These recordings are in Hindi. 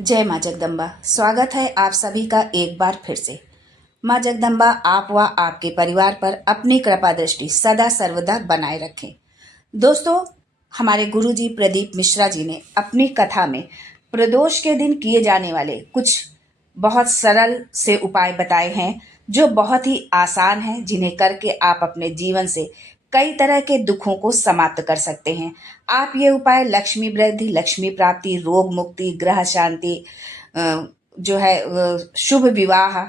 जय माँ जगदम्बा। स्वागत है आप सभी का एक बार फिर से। माँ जगदम्बा आप व आपके परिवार पर अपनी कृपा दृष्टि सदा सर्वदा बनाए रखें। दोस्तों, हमारे गुरुजी प्रदीप मिश्रा जी ने अपनी कथा में प्रदोष के दिन किए जाने वाले कुछ बहुत सरल से उपाय बताए हैं, जो बहुत ही आसान हैं, जिन्हें करके आप अपने जीवन से कई तरह के दुखों को समाप्त कर सकते हैं। आप ये उपाय लक्ष्मी वृद्धि, लक्ष्मी प्राप्ति, रोग मुक्ति, ग्रह शांति, जो है शुभ विवाह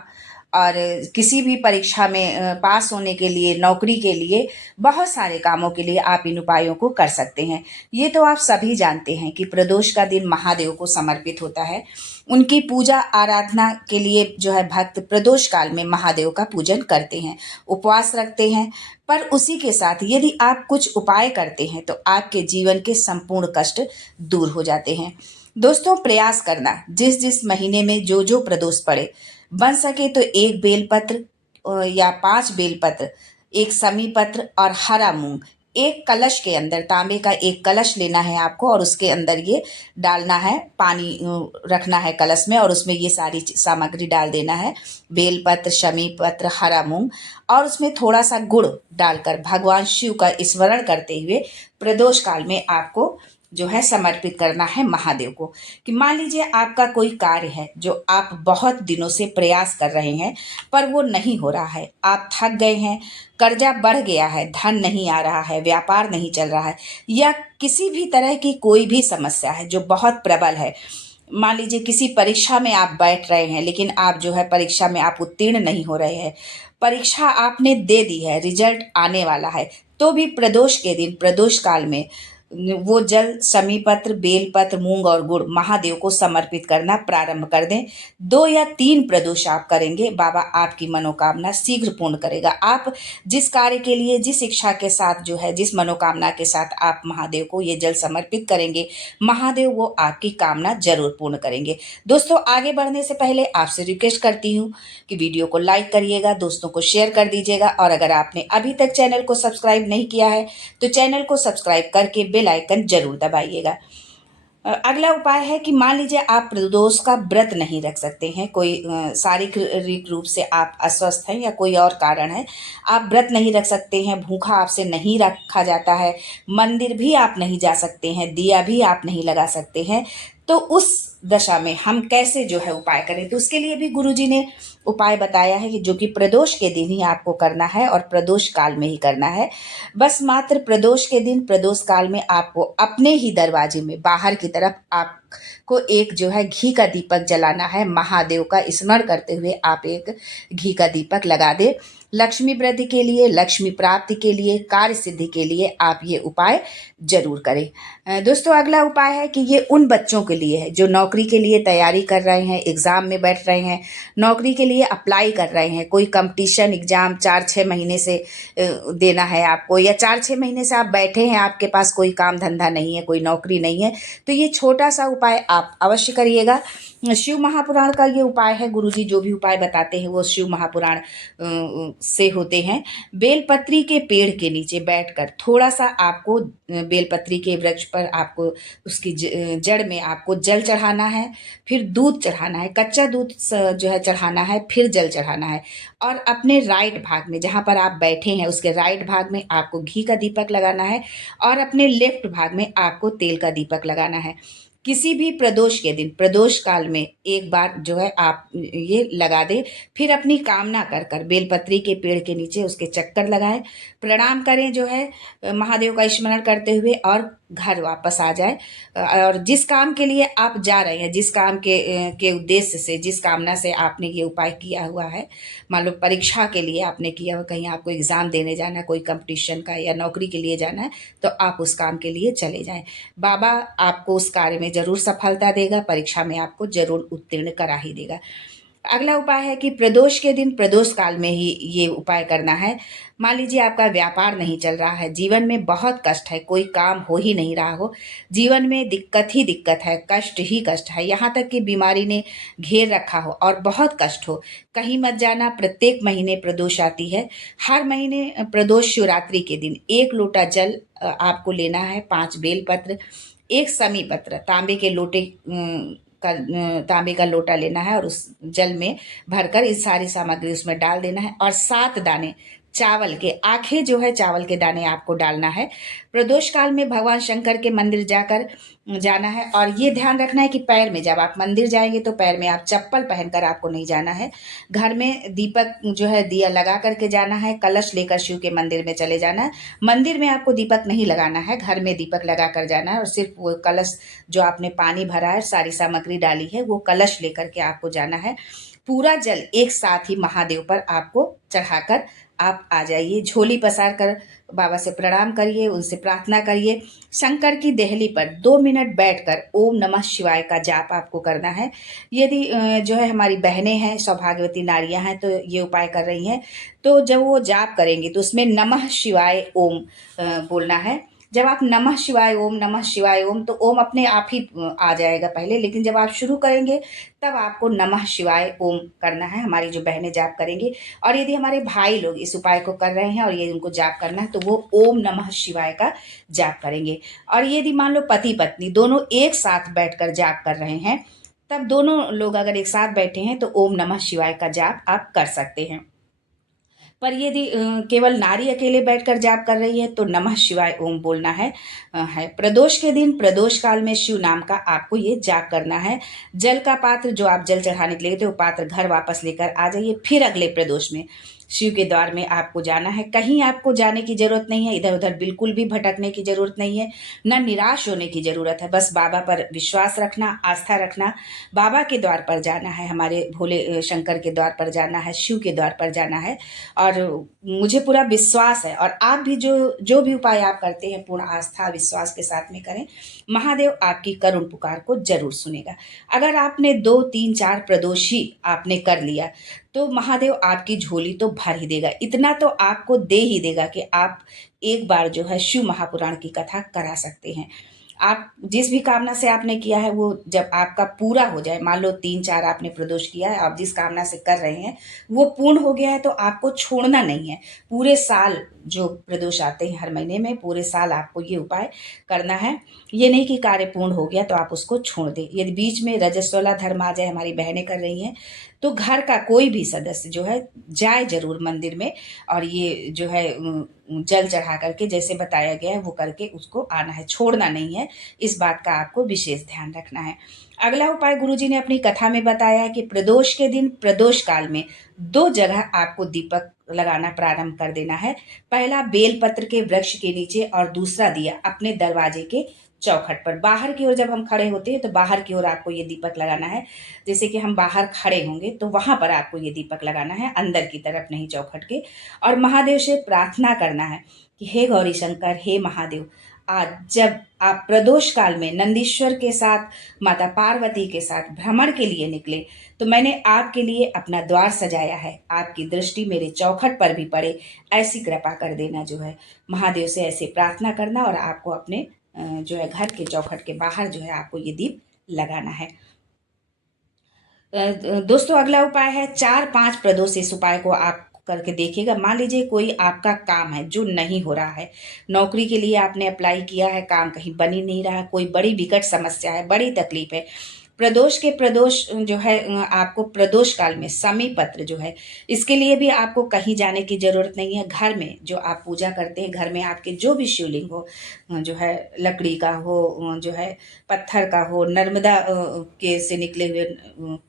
और किसी भी परीक्षा में पास होने के लिए, नौकरी के लिए, बहुत सारे कामों के लिए आप इन उपायों को कर सकते हैं। ये तो आप सभी जानते हैं कि प्रदोष का दिन महादेव को समर्पित होता है। उनकी पूजा आराधना के लिए जो है भक्त प्रदोष काल में महादेव का पूजन करते हैं, उपवास रखते हैं। पर उसी के साथ यदि आप कुछ उपाय करते हैं तो आपके जीवन के संपूर्ण कष्ट दूर हो जाते हैं। दोस्तों, प्रयास करना, जिस जिस महीने में जो जो प्रदोष पड़े, बन सके तो एक बेलपत्र या 5 बेलपत्र, एक समी पत्र और हरा मूंग एक कलश के अंदर, तांबे का एक कलश लेना है आपको और उसके अंदर ये डालना है, पानी रखना है कलश में और उसमें ये सारी सामग्री डाल देना है, बेलपत्र, शमी पत्र, हरा मूंग, और उसमें थोड़ा सा गुड़ डालकर भगवान शिव का स्मरण करते हुए प्रदोष काल में आपको जो है समर्पित करना है महादेव को। कि मान लीजिए आपका कोई कार्य है जो आप बहुत दिनों से प्रयास कर रहे हैं पर वो नहीं हो रहा है, आप थक गए हैं, कर्जा बढ़ गया है, धन नहीं आ रहा है, व्यापार नहीं चल रहा है, या किसी भी तरह की कोई भी समस्या है जो बहुत प्रबल है। मान लीजिए किसी परीक्षा में आप बैठ रहे हैं लेकिन आप जो है परीक्षा में आप उत्तीर्ण नहीं हो रहे हैं, परीक्षा आपने दे दी है, रिजल्ट आने वाला है, तो भी प्रदोष के दिन, प्रदोष काल में वो जल, समी पत्र, बेल पत्र, मूंग और गुड़ महादेव को समर्पित करना प्रारंभ कर दें। 2 या 3 प्रदोष आप करेंगे, बाबा आपकी मनोकामना शीघ्र पूर्ण करेगा। आप जिस कार्य के लिए, जिस इच्छा के साथ जो है, जिस मनोकामना के साथ आप महादेव को ये जल समर्पित करेंगे, महादेव वो आपकी कामना जरूर पूर्ण करेंगे। दोस्तों, आगे बढ़ने से पहले आपसे रिक्वेस्ट करती हूँ कि वीडियो को लाइक करिएगा, दोस्तों को शेयर कर दीजिएगा, और अगर आपने अभी तक चैनल को सब्सक्राइब नहीं किया है तो चैनल को सब्सक्राइब करके बेल आइकन जरूर दबाइएगा। अगला उपाय है कि मान लीजिए आप प्रदोष का व्रत नहीं रख सकते हैं, कोई शारीरिक रूप से आप अस्वस्थ हैं या कोई और कारण है, आप व्रत नहीं रख सकते हैं, भूखा आपसे नहीं रखा जाता है, मंदिर भी आप नहीं जा सकते हैं, दिया भी आप नहीं लगा सकते हैं, तो उस दशा में हम कैसे जो है उपाय करें? तो उसके लिए भी गुरुजी ने उपाय बताया है कि जो कि प्रदोष के दिन ही आपको करना है और प्रदोष काल में ही करना है। बस मात्र प्रदोष के दिन, प्रदोष काल में आपको अपने ही दरवाजे में बाहर की तरफ आपको एक जो है घी का दीपक जलाना है। महादेव का स्मरण करते हुए आप एक घी का दीपक लगा दे। लक्ष्मी वृद्धि के लिए, लक्ष्मी प्राप्ति के लिए, कार्य सिद्धि के लिए आप ये उपाय जरूर करें। दोस्तों, अगला उपाय है कि ये उन बच्चों के लिए है जो नौकरी के लिए तैयारी कर रहे हैं, एग्जाम में बैठ रहे हैं, नौकरी के लिए अप्लाई कर रहे हैं, कोई कंपटीशन एग्जाम 4-6 महीने से देना है आपको, या 4-6 महीने से आप बैठे हैं, आपके पास कोई काम धंधा नहीं है, कोई नौकरी नहीं है, तो ये छोटा सा उपाय आप अवश्य करिएगा। शिव महापुराण का ये उपाय है। गुरुजी जो भी उपाय बताते हैं वो शिव महापुराण से होते हैं। बेलपत्री के पेड़ के नीचे बैठकर थोड़ा सा आपको बेलपत्री के वृक्ष पर आपको उसकी जड़ में आपको जल चढ़ाना है, फिर दूध चढ़ाना है, कच्चा दूध जो है चढ़ाना है, फिर जल चढ़ाना है, और अपने राइट भाग में जहाँ पर आप बैठे हैं उसके राइट भाग में आपको घी का दीपक लगाना है और अपने लेफ्ट भाग में आपको तेल का दीपक लगाना है। किसी भी प्रदोष के दिन, प्रदोष काल में एक बार जो है आप ये लगा दें, फिर अपनी कामना कर कर बेलपत्री के पेड़ के नीचे उसके चक्कर लगाएं, प्रणाम करें जो है महादेव का स्मरण करते हुए, और घर वापस आ जाए। और जिस काम के लिए आप जा रहे हैं, जिस काम के उद्देश्य से, जिस कामना से आपने ये उपाय किया हुआ है, मान लो परीक्षा के लिए आपने किया हुआ, कहीं आपको एग्जाम देने जाना है, कोई कंपटीशन का या नौकरी के लिए जाना है, तो आप उस काम के लिए चले जाएं। बाबा आपको उस कार्य में जरूर सफलता देगा, परीक्षा में आपको जरूर उत्तीर्ण करा ही देगा। अगला उपाय है कि प्रदोष के दिन, प्रदोष काल में ही ये उपाय करना है। मान लीजिए आपका व्यापार नहीं चल रहा है, जीवन में बहुत कष्ट है, कोई काम हो ही नहीं रहा हो, जीवन में दिक्कत ही दिक्कत है, कष्ट ही कष्ट है, यहाँ तक कि बीमारी ने घेर रखा हो और बहुत कष्ट हो, कहीं मत जाना। प्रत्येक महीने प्रदोष आती है, हर महीने प्रदोष शिवरात्रि के दिन 1 लोटा जल आपको लेना है, 5 बेलपत्र, एक समी पत्र, तांबे के लोटे तांबे का लोटा लेना है और उस जल में भरकर इस सारी सामग्री उसमें डाल देना है और 7 दाने चावल के, आखे जो है चावल के दाने आपको डालना है। प्रदोष काल में भगवान शंकर के मंदिर जाकर जाना है और ये ध्यान रखना है कि पैर में, जब आप मंदिर जाएंगे तो पैर में आप चप्पल पहनकर आपको नहीं जाना है। घर में दीपक जो है दिया लगा करके जाना है। कलश लेकर शिव के मंदिर में चले जाना है। मंदिर में आपको दीपक नहीं लगाना है, घर में दीपक लगा कर जाना है और सिर्फ वो कलश जो आपने पानी भरा है, सारी सामग्री डाली है, वो कलश लेकर के आपको जाना है। पूरा जल एक साथ ही महादेव पर आपको चढ़ाकर आप आ जाइए। झोली पसार कर बाबा से प्रणाम करिए, उनसे प्रार्थना करिए। शंकर की देहली पर 2 मिनट बैठकर ओम नमः शिवाय का जाप आपको करना है। यदि जो है हमारी बहनें हैं, सौभाग्यवती नारियां हैं, तो ये उपाय कर रही हैं, तो जब वो जाप करेंगी तो उसमें नमः शिवाय ओम बोलना है। जब आप नमः शिवाय ओम, नमः शिवाय ओम, तो ओम अपने आप ही आ जाएगा पहले, लेकिन जब आप शुरू करेंगे तब आपको नमः शिवाय ओम करना है। हमारी जो बहनें जाप करेंगी, और यदि हमारे भाई लोग इस उपाय को कर रहे हैं और ये उनको जाप करना है तो वो ओम नमः शिवाय का जाप करेंगे। और यदि मान लो पति पत्नी दोनों एक साथ बैठकर जाप कर रहे हैं, तब दोनों लोग अगर एक साथ बैठे हैं तो ओम नमः शिवाय का जाप आप कर सकते हैं। पर यदि केवल नारी अकेले बैठकर जाप कर रही है तो नमः शिवाय ओम बोलना है। प्रदोष के दिन प्रदोष काल में शिव नाम का आपको ये जाप करना है। जल का पात्र जो आप जल चढ़ाने के लिए थे वो पात्र घर वापस लेकर आ जाइए। फिर अगले प्रदोष में शिव के द्वार में आपको जाना है। कहीं आपको जाने की जरूरत नहीं है, इधर उधर बिल्कुल भी भटकने की जरूरत नहीं है, न निराश होने की जरूरत है। बस बाबा पर विश्वास रखना, आस्था रखना। बाबा के द्वार पर जाना है, हमारे भोले शंकर के द्वार पर जाना है, शिव के द्वार पर जाना है। और मुझे पूरा विश्वास है, और आप भी जो भी उपाय आप करते हैं पूर्ण आस्था विश्वास के साथ में करें। महादेव आपकी करुण पुकार को जरूर सुनेगा। अगर आपने 2, 3, 4 प्रदोष ही आपने कर लिया तो महादेव आपकी झोली तो भर ही देगा। इतना तो आपको दे ही देगा कि आप एक बार जो है शिव महापुराण की कथा करा सकते हैं। आप जिस भी कामना से आपने किया है वो जब आपका पूरा हो जाए, मान लो 3, 4 आपने प्रदोष किया है, आप जिस कामना से कर रहे हैं वो पूर्ण हो गया है, तो आपको छोड़ना नहीं है। पूरे साल जो प्रदोष आते हैं हर महीने में, पूरे साल आपको ये उपाय करना है। ये नहीं कि कार्य पूर्ण हो गया तो आप उसको छोड़ दें। यदि बीच में रजस्वला धर्म आ जाए, हमारी बहनें कर रही हैं, तो घर का कोई भी सदस्य जो है जाए जरूर मंदिर में, और ये जो है जल चढ़ा करके जैसे बताया गया है वो करके उसको आना है, छोड़ना नहीं है। इस बात का आपको विशेष ध्यान रखना है। अगला उपाय गुरुजी ने अपनी कथा में बताया है कि प्रदोष के दिन प्रदोष काल में 2 जगह आपको दीपक लगाना प्रारंभ कर देना है। पहला बेलपत्र के वृक्ष के नीचे और दूसरा दिया अपने दरवाजे के चौखट पर। बाहर की ओर जब हम खड़े होते हैं तो बाहर की ओर आपको ये दीपक लगाना है। जैसे कि हम बाहर खड़े होंगे तो वहां पर आपको ये दीपक लगाना है, अंदर की तरफ नहीं, चौखट के। और महादेव से प्रार्थना करना है कि हे गौरी शंकर, हे महादेव, आज जब आप प्रदोष काल में नंदीश्वर के साथ, माता पार्वती के साथ भ्रमण के लिए निकले तो मैंने आपके लिए अपना द्वार सजाया है। आपकी दृष्टि मेरे चौखट पर भी पड़े, ऐसी कृपा कर देना। जो है महादेव से ऐसे प्रार्थना करना और आपको अपने जो है घर के चौखट के बाहर जो है आपको ये दीप लगाना है। दोस्तों अगला उपाय है 4-5 प्रदोष। इस उपाय को आप करके देखिएगा। मान लीजिए कोई आपका काम है जो नहीं हो रहा है, नौकरी के लिए आपने अप्लाई किया है, काम कहीं बन ही नहीं रहा, कोई बड़ी विकट समस्या है, बड़ी तकलीफ है। प्रदोष के प्रदोष जो है आपको प्रदोष काल में शमी पत्र जो है, इसके लिए भी आपको कहीं जाने की जरूरत नहीं है। घर में जो आप पूजा करते हैं, घर में आपके जो भी शिवलिंग हो, जो है लकड़ी का हो, जो है पत्थर का हो, नर्मदा के से निकले हुए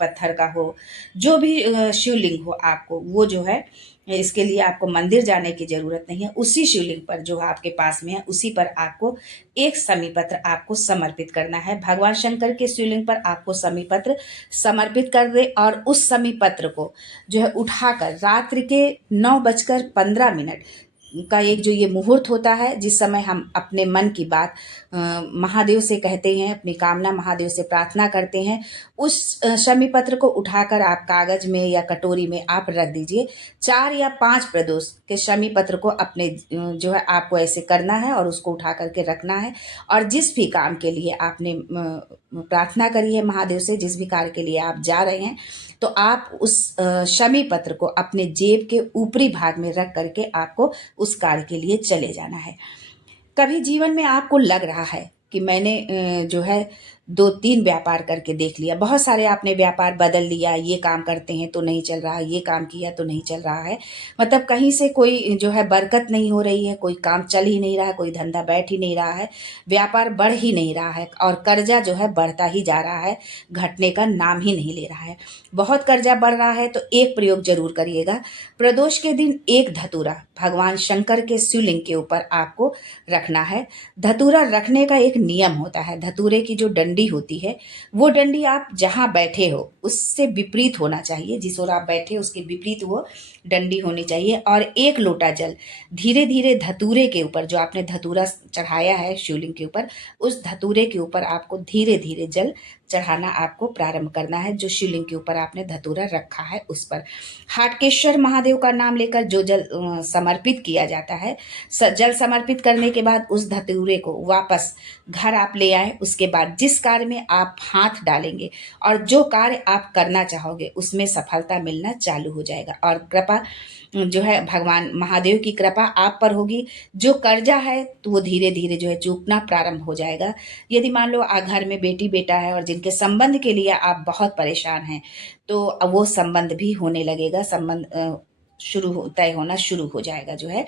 पत्थर का हो, जो भी शिवलिंग हो आपको, वो जो है इसके लिए आपको मंदिर जाने की जरूरत नहीं है। उसी शिवलिंग पर जो आपके पास में है उसी पर आपको एक शमी पत्र आपको समर्पित करना है। भगवान शंकर के शिवलिंग पर आपको शमी पत्र समर्पित कर दे और उस शमी पत्र को जो है उठाकर रात्रि के 9:15 का एक जो ये मुहूर्त होता है, जिस समय हम अपने मन की बात महादेव से कहते हैं, अपनी कामना महादेव से प्रार्थना करते हैं, उस शमी पत्र को उठाकर आप कागज में या कटोरी में आप रख दीजिए। 4 या 5 प्रदोष के शमी पत्र को अपने जो है आपको ऐसे करना है और उसको उठा करके रखना है। और जिस भी काम के लिए आपने प्रार्थना करी है महादेव से, जिस भी कार्य के लिए आप जा रहे हैं, तो आप उस शमी पत्र को अपने जेब के ऊपरी भाग में रख करके आपको उस कार्य के लिए चले जाना है। कभी जीवन में आपको लग रहा है कि मैंने जो है 2-3 व्यापार करके देख लिया, बहुत सारे आपने व्यापार बदल लिया, ये काम करते हैं तो नहीं चल रहा, ये काम किया तो नहीं चल रहा है, मतलब कहीं से कोई जो है बरकत नहीं हो रही है, कोई काम चल ही नहीं रहा है, कोई धंधा बैठ ही नहीं रहा है, व्यापार बढ़ ही नहीं रहा है और कर्जा जो है बढ़ता ही जा रहा है, घटने का नाम ही नहीं ले रहा है। बहुत कर्जा बढ़ रहा है तो एक प्रयोग जरूर करिएगा। प्रदोष के दिन एक धतूरा भगवान शंकर के शिवलिंग के ऊपर आपको रखना है। धतूरा रखने का एक नियम होता है। धतूरे की जो डंडी होती है, वो डंडी आप जहाँ बैठे हो उससे विपरीत होना चाहिए, जिस ओर आप बैठे उसके विपरीत वो डंडी होनी चाहिए। और एक लोटा जल धीरे धीरे धतूरे के ऊपर, जो आपने धतूरा चढ़ाया है शिवलिंग के ऊपर, उस धतूरे के ऊपर आपको धीरे धीरे जल चढ़ाना आपको प्रारंभ करना है। जो शिवलिंग के ऊपर आपने धतूरा रखा है उस पर हाटकेश्वर महादेव का नाम लेकर जो जल समर्पित किया जाता है, जल समर्पित करने के बाद उस धतूरे को वापस घर आप ले आए। उसके बाद जिस कार्य में आप हाथ डालेंगे और जो कार्य आप करना चाहोगे उसमें सफलता मिलना चालू हो जाएगा और कृपा जो है भगवान महादेव की कृपा आप पर होगी। जो कर्जा है तो वो धीरे धीरे जो है चूकना प्रारंभ हो जाएगा। यदि मान लो घर में बेटी बेटा है और जिनके संबंध के लिए आप बहुत परेशान हैं, तो वो संबंध भी होने लगेगा, संबंध तय होना शुरू हो जाएगा। जो है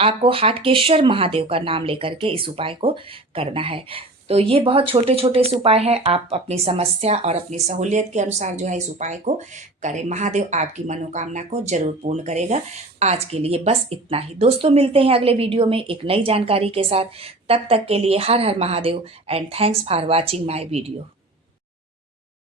आपको हाटकेश्वर महादेव का नाम लेकर के इस उपाय को करना है। तो ये बहुत छोटे छोटे से उपाय हैं, आप अपनी समस्या और अपनी सहूलियत के अनुसार जो है इस उपाय को करें। महादेव आपकी मनोकामना को जरूर पूर्ण करेगा। आज के लिए बस इतना ही दोस्तों, मिलते हैं अगले वीडियो में एक नई जानकारी के साथ। तब तक के लिए हर हर Mahadev and thanks for watching my video.